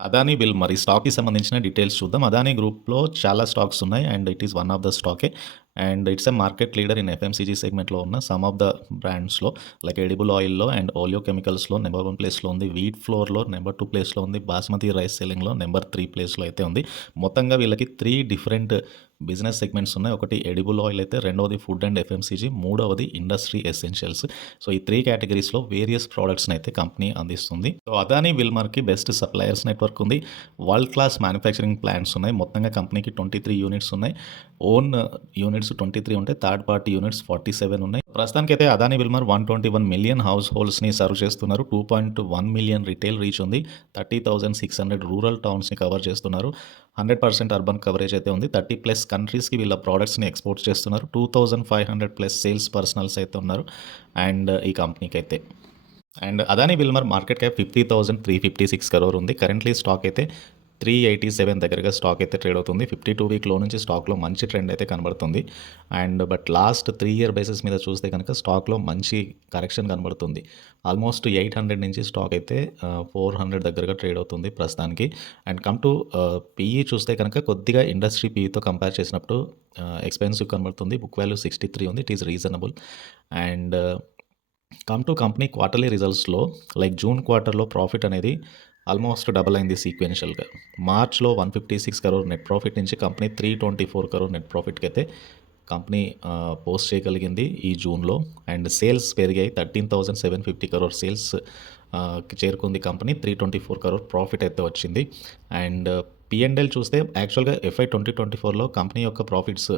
Adani Wilmar ఈ స్టాక్‌కి సంబంధించిన details చూద్దాం. అదానీ గ్రూప్‌లో చాలా స్టాక్స్ ఉన్నాయి and it is one of the స్టాకే. And it's a market leader in FMCG సెగ్మెంట్‌లో ఉన్న సమ్ ఆఫ్ ద బ్రాండ్స్‌లో లైక్ ఎడిబుల్ ఆయిల్‌లో అండ్ ఓలియో కెమికల్స్‌లో నెంబర్ 1 ప్లేస్‌లో ఉంది. వీట్ ఫ్లోర్‌లో నెంబర్ 2 ప్లేస్‌లో ఉంది. బాస్మతి రైస్ సెల్లింగ్‌లో నెంబర్ 3 ప్లేస్‌లో అయితే ఉంది. మొత్తంగా వీళ్ళకి 3 డిఫరెంట్ బిజినెస్ సెగ్మెంట్స్ ఉన్నాయి. ఒకటి ఎడిబుల్ ఆయిల్ అయితే, రెండవది ఫుడ్ అండ్ ఎఫ్ఎంసీజీ, మూడవది ఇండస్ట్రీ ఎసెన్షియల్స్. సో ఈ 3 కేటగిరీస్‌లో వేరియస్ ప్రొడక్ట్స్‌ని అయితే కంపెనీ అందిస్తుంది. సో అదానీ విల్మర్‌కి బెస్ట్ సప్లయర్స్ నెట్వర్క్ ఉంది. వరల్డ్ క్లాస్ మ్యానుఫ్యాక్చరింగ్ ప్లాంట్స్ ఉన్నాయి. మొత్తంగా కంపెనీకి 23 యూనిట్స్ ఉన్నాయి. ఓన్ యూనిట్స్ 23 ఉంటాయి. థర్డ్ పార్టీ యూనిట్స్ 47 ఉన్నాయి. ప్రస్తుతానికైతే అదానీ విల్మర్ 121 మిలియన్ హౌస్ హోల్డ్స్‌ని సర్వ్ చేస్తున్నారు. 2.1 మిలియన్ రిటైల్ రీచ్ ఉంది. 30,600 రూరల్ టౌన్స్‌ని కవర్ చేస్తున్నారు. 100% అర్బన్ కవరేజ్ అయితే ఉంది. 30+ కంట్రీస్‌కి వీళ్ళ ప్రొడక్ట్స్‌ని ఎక్స్‌పోర్ట్ చేస్తున్నారు. 2500+ సేల్స్ పర్సనల్స్ అయితే ఉన్నారు. అండ్ ఈ కంపెనీకైతే and Adani Wilmar market cap 50,356 crore ఉంది. కరెంట్లీ స్టాక్ అయితే 387 దగ్గరగా స్టాక్ అయితే ట్రేడ్ అవుతుంది. 52 వీక్ లో నుంచి స్టాక్లో మంచి ట్రెండ్ అయితే కనబడుతుంది. And but last 3 year basis మీద చూస్తే కనుక స్టాక్లో మంచి కరెక్షన్ కనబడుతుంది. ఆల్మోస్ట్ 800 నుంచి స్టాక్ అయితే 400 దగ్గరగా ట్రేడ్ అవుతుంది ప్రస్తుతానికి. అండ్ కమ్ టు పీఈ చూస్తే కనుక కొద్దిగా ఇండస్ట్రీ పీఈతో కంపేర్ చేసినప్పుడు ఎక్స్పెన్సివ్ కనబడుతుంది. బుక్ వాల్యూ 63 ఉంది. It is reasonable. And come to company quarterly రిజల్ట్స్‌లో లైక్ జూన్ క్వార్టర్‌లో ప్రాఫిట్ అనేది ఆల్మోస్ట్ డబుల్ అయింది సీక్వెన్షియల్‌గా. మార్చ్‌లో 156 crore నెట్ ప్రాఫిట్ నుంచి కంపెనీ 324 crore నెట్ ప్రాఫిట్‌కైతే కంపెనీ పోస్ట్ చేయగలిగింది ఈ జూన్‌లో. అండ్ సేల్స్ పెరిగాయి. 13,750 crore సేల్స్ చేరుకుంది కంపెనీ. 324 crore ప్రాఫిట్ అయితే వచ్చింది. అండ్ పీ&ఎల్ చూస్తే యాక్చువల్‌గా FY 2024లో కంపెనీ యొక్క ప్రాఫిట్స్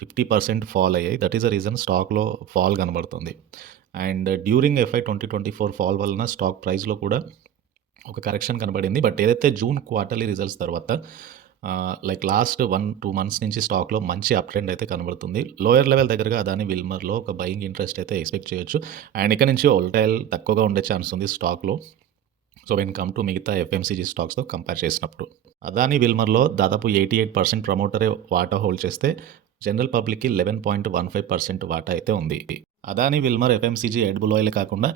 50% ఫాల్ అయ్యాయి. దట్ ఈస్ ద రీజన్ స్టాక్‌లో ఫాల్ కనబడుతుంది. అండ్ డ్యూరింగ్ FY 2024 ఫాల్ వలన స్టాక్ ప్రైస్‌లో కూడా ఒక కరెక్షన్ కనబడింది. బట్ ఏదైతే జూన్ క్వార్టర్లీ రిజల్ట్స్ తర్వాత లైక్ లాస్ట్ 1-2 మంత్స్ నుంచి స్టాక్‌లో మంచి అప్ ట్రెండ్ అయితే కనబడుతుంది. లోయర్ లెవెల్ దగ్గరగా అదానీ విల్మర్‌లో ఒక బయింగ్ ఇంట్రెస్ట్ అయితే ఎక్స్‌పెక్ట్ చేయొచ్చు. అండ్ ఇక్కడ నుంచి వోల్టైల్ తక్కువగా ఉండే ఛాన్స్ ఉంది స్టాక్‌లో. సో వెన్ కమ్ టు మిగతా ఎఫ్ఎంసీజీ స్టాక్స్‌తో కంపేర్ చేసినప్పుడు. అదానీ విల్మర్‌లో దాదాపు 88% ప్రమోటరే వాటా హోల్డ్ చేస్తే జనరల్ పబ్లిక్‌కి 11.15% వాటా అయితే ఉంది. Adani Wilmar FMCG edible oil కాకుండా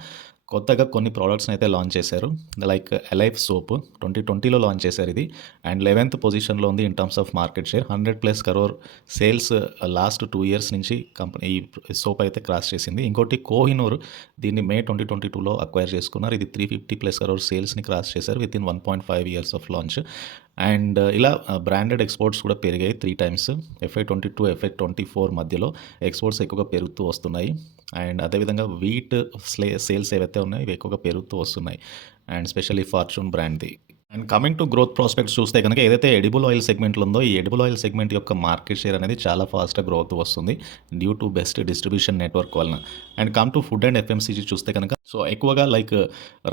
కొత్తగా కొన్ని ప్రొడక్ట్స్‌ని అయితే లాంచ్ చేశారు. లైక్ ఎలైవ్ సోప్ 2020లో లాంచ్ చేశారు ఇది. అండ్ 11th పొజిషన్‌లో ఉంది in terms of market share. 100+ crore sales last 2 years నుంచి కంపెనీ ఈ సోప్ అయితే క్రాస్ చేసింది. ఇంకోటి కోహినూర్ దీన్ని మే 2022లో అక్వైర్ చేసుకున్నారు. ఇది 350+ crore సేల్స్‌ని క్రాస్ చేశారు within 1.5 years of launch. And ఇలా బ్రాండెడ్ ఎక్స్‌పోర్ట్స్ కూడా పెరిగాయి 3 టైమ్స్. FY 22, FY 24 మధ్యలో ఎక్స్‌పోర్ట్స్ ఎక్కువగా పెరుగుతూ వస్తున్నాయి. అండ్ అదేవిధంగా వీట్ సేల్స్ ఏవైతే ఉన్నాయో ఇవి ఎక్కువగా పెరుగుతూ వస్తున్నాయి. అండ్ స్పెషల్లీ ఫార్చ్యూన్ బ్రాండ్‌ది. And coming to growth prospects చూస్తే కనుక ఏదైతే ఎడిబుల్ ఆయిల్ సెగ్మెంట్లో ఉందో ఈ ఎడిబుల్ ఆయిల్ సెగ్మెంట్ యొక్క మార్కెట్ షేర్ అనేది చాలా ఫాస్ట్‌గా గ్రోత్ వస్తుంది due to best distribution network వలన. And come to food and FMCG చూస్తే కనుక సో ఎక్కువగా లైక్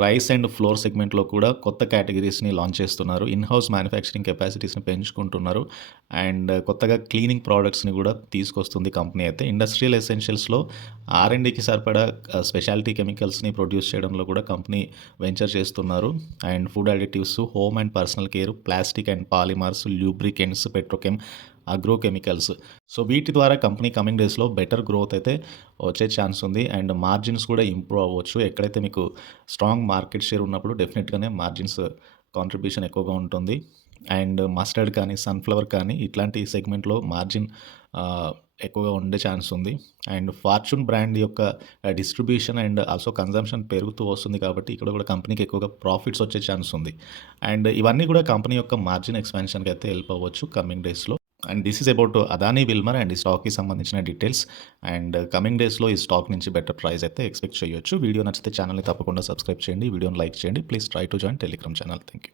రైస్ అండ్ ఫ్లోర్ సెగ్మెంట్‌లో కూడా కొత్త కేటగిరీస్‌ని లాంచ్ చేస్తున్నారు. ఇన్ హౌస్ మ్యానుఫ్యాక్చరింగ్ కెపాసిటీస్‌ని పెంచుకుంటున్నారు. అండ్ కొత్తగా క్లీనింగ్ ప్రొడక్ట్స్‌ని కూడా తీసుకొస్తుంది కంపెనీ అయితే. ఇండస్ట్రియల్ ఎసెన్షియల్స్‌లో ఆర్&డీకి సరిపడా స్పెషాలిటీ కెమికల్స్‌ని ప్రొడ్యూస్ చేయడంలో కూడా కంపెనీ వెంచర్ చేస్తున్నారు. And food additives, home and personal care, plastic and polymers, lubricants, Petrochem, agrochemicals. So వీటి ద్వారా కంపెనీ కమింగ్ డేస్‌లో బెటర్ గ్రోత్ అయితే వచ్చే ఛాన్స్ ఉంది. అండ్ మార్జిన్స్ కూడా ఇంప్రూవ్ అవ్వచ్చు. ఎక్కడైతే మీకు స్ట్రాంగ్ మార్కెట్ షేర్ ఉన్నప్పుడు డెఫినెట్‌గానే మార్జిన్స్ కాంట్రిబ్యూషన్ ఎక్కువగా ఉంటుంది. అండ్ మస్టర్డ్ కానీ, సన్‌ఫ్లవర్ కానీ ఇట్లాంటి సెగ్మెంట్‌లో మార్జిన్ ఎక్కువగా ఉండే ఛాన్స్ ఉంది. అండ్ ఫార్చ్యూన్ బ్రాండ్ యొక్క డిస్ట్రిబ్యూషన్ అండ్ ఆల్సో కన్జంప్షన్ పెరుగుతూ వస్తుంది కాబట్టి ఇక్కడ కూడా కంపెనీకి ఎక్కువగా ప్రాఫిట్స్ వచ్చే ఛాన్స్ ఉంది. అండ్ ఇవన్నీ కూడా కంపెనీ యొక్క మార్జిన్ ఎక్స్పాన్షన్‌కి అయితే హెల్ప్ అవ్వచ్చు కమింగ్ డేస్‌లో. And this is about Adani Wilmar and ఈ స్టాక్‌కి సంబంధించిన డీటెయిల్స్. అండ్ కమింగ్ డేస్‌లో ఈ స్టాక్ నుంచి బెటర్ ప్రైస్ అయితే ఎక్స్‌పెక్ట్ చేయొచ్చు. వీడియో నచ్చితే ఛానల్‌ని తప్పకుండా సబ్స్క్రైబ్ చేయండి. వీడియోని లైక్ చేయండి. Please try to join Telegram channel. Thank you.